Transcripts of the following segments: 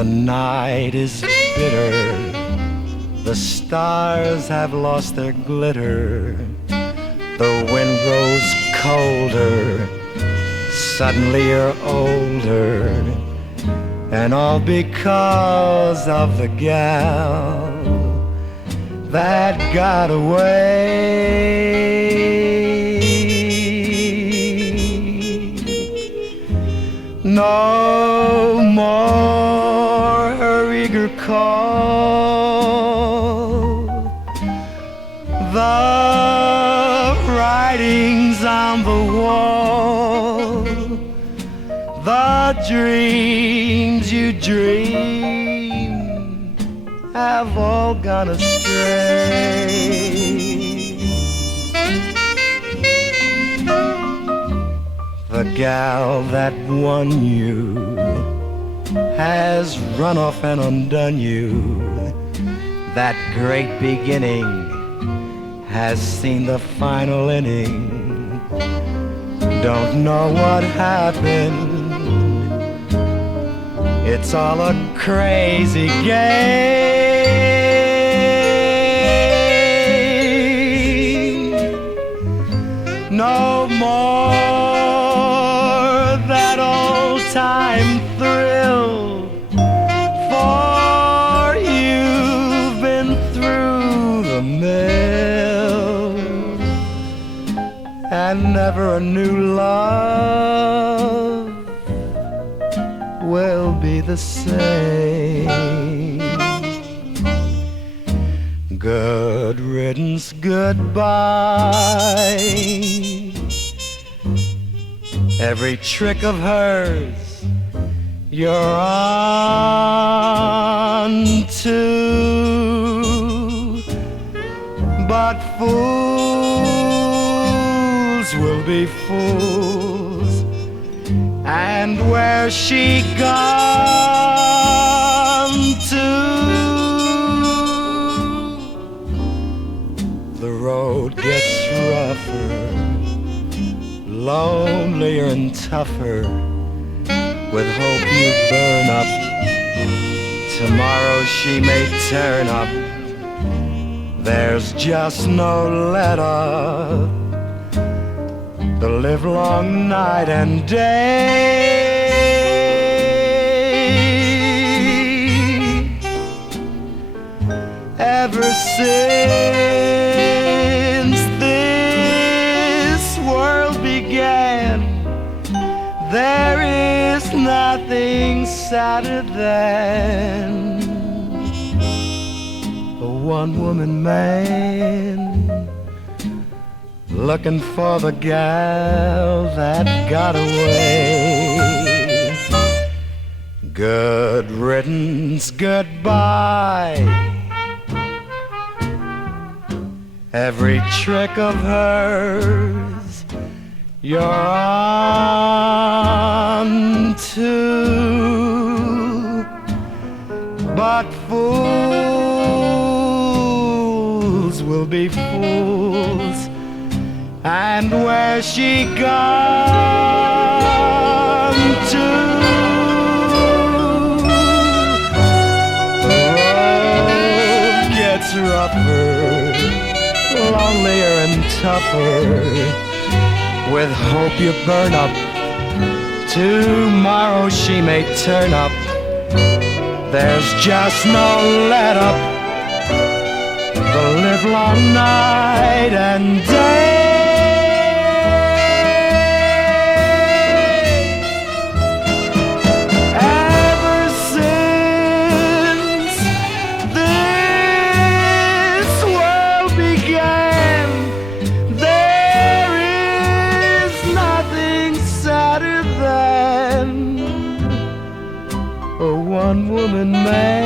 The night is bitter, the stars have lost their glitter, the wind grows colder, suddenly you're older, and all because of the gal that got away. No more her eager call, the writings on the wall, the dreams you dream have all gone astray. The gal that won you has run off and undone you. That great beginning has seen the final inning. Don't know what happened, it's all a crazy game. No more that old-time thrill, for you've been through the mill, and never a new love will be the same. Good riddance, goodbye. Every trick of hers you're on to, but fools will be fools, and where's she gone to? The road gets rougher, lonelier and tougher. With hope you burn up, tomorrow she may turn up. There's just no let up, the livelong night and day. Ever since this world began, there is nothing sadder than a one-woman man looking for the gal that got away. Good riddance, goodbye. Every trick of hers you're on to, but fools will be fools, and where's she gone to? The road gets rougher, lonelier and tougher. With hope you burn up, tomorrow she may turn up. There's just no let up, the livelong night and day. Ever since this world began, there is nothing sadder than a one-woman man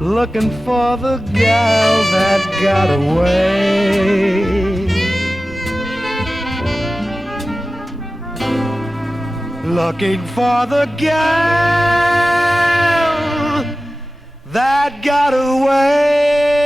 looking for the gal that got away. Looking for the gal that got away.